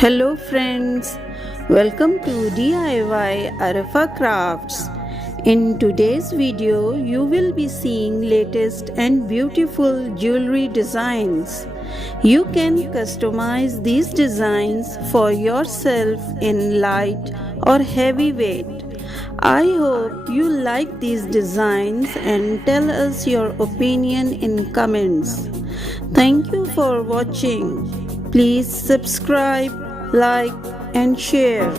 Hello friends, welcome to DIY Arfa Crafts. In today's video, you will be seeing latest and beautiful jewelry designs. You can customize these designs for yourself in light or heavy weight. I hope you like these designs and tell us your opinion in comments. Thank you for watching. Please subscribe, like, and share.